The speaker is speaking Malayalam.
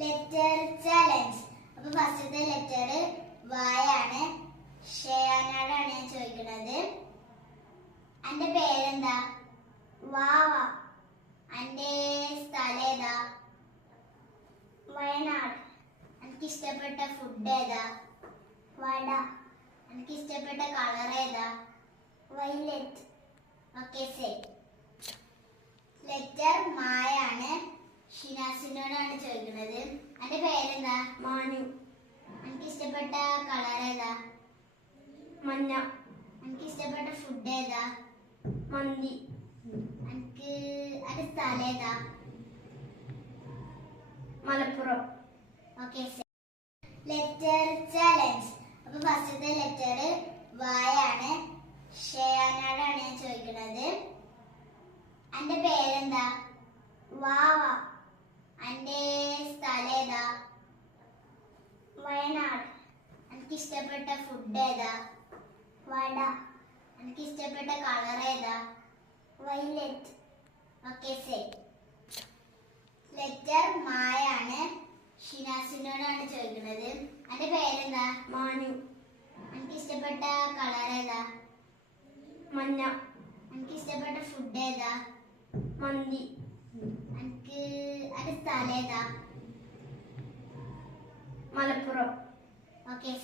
Letter challenge. അപ്പൊ ഫസ്റ്റത്തെ ലെറ്റർ വായാണ്. ഷെയാനോടാണ് ഞാൻ ചോദിക്കുന്നത്. അന്റെ പേരെന്താ? വാവ. അന്റെ സ്ഥലം ഏതാ? വയനാട്. എനിക്ക് ഇഷ്ടപ്പെട്ട ഫുഡ് ഏതാ? വട. എനിക്ക് ഇഷ്ടപ്പെട്ട കളർ ഏതാ? വയലറ്റ്. Okay set. ലെറ്റർ മായാണ്. ഷിനാസിനോടാണ് ചോദിക്കുന്നത്. അന്റെ പേരെന്താ? മാനു. എനിക്ക് ഇഷ്ടപ്പെട്ട കളർ ഏതാ? മഞ്ഞ. എനിക്ക് ഇഷ്ടപ്പെട്ട ഫുഡ് ഏതാ? മന്തി. എനിക്ക് അന്റെ സ്ഥലം ഏതാ? മലപ്പുറം. Okay letter challenge. അപ്പൊ ഫസ്റ്റത്തെ ലെറ്റർ വായാണ്. ഷെയാനോടാണ് ഞാൻ ചോദിക്കുന്നത്. അന്റെ പേരെന്താ? വാവ. അന്റെ സ്ഥലം ഏതാ? വയനാട്. എനിക്ക് ഇഷ്ടപ്പെട്ട ഫുഡ് ഏതാ? വട. എനിക്ക് ഇഷ്ടപ്പെട്ട കളർ ഏതാ? വയലറ്റ്. Okay set. ലെറ്റർ മായാണ്. ഷിനാസിനോടാണ് ചോദിക്കുന്നത്. അന്റെ പേരെന്താ? മാനു. എനിക്ക് ഇഷ്ടപ്പെട്ട കളർ ഏതാ? മഞ്ഞ. എനിക്ക് ഇഷ്ടപ്പെട്ട ഫുഡ് ഏതാ? മന്തി. എനിക്ക് അന്റെ സ്ഥലം ഏതാ? മലപ്പുറം. ഓക്കെ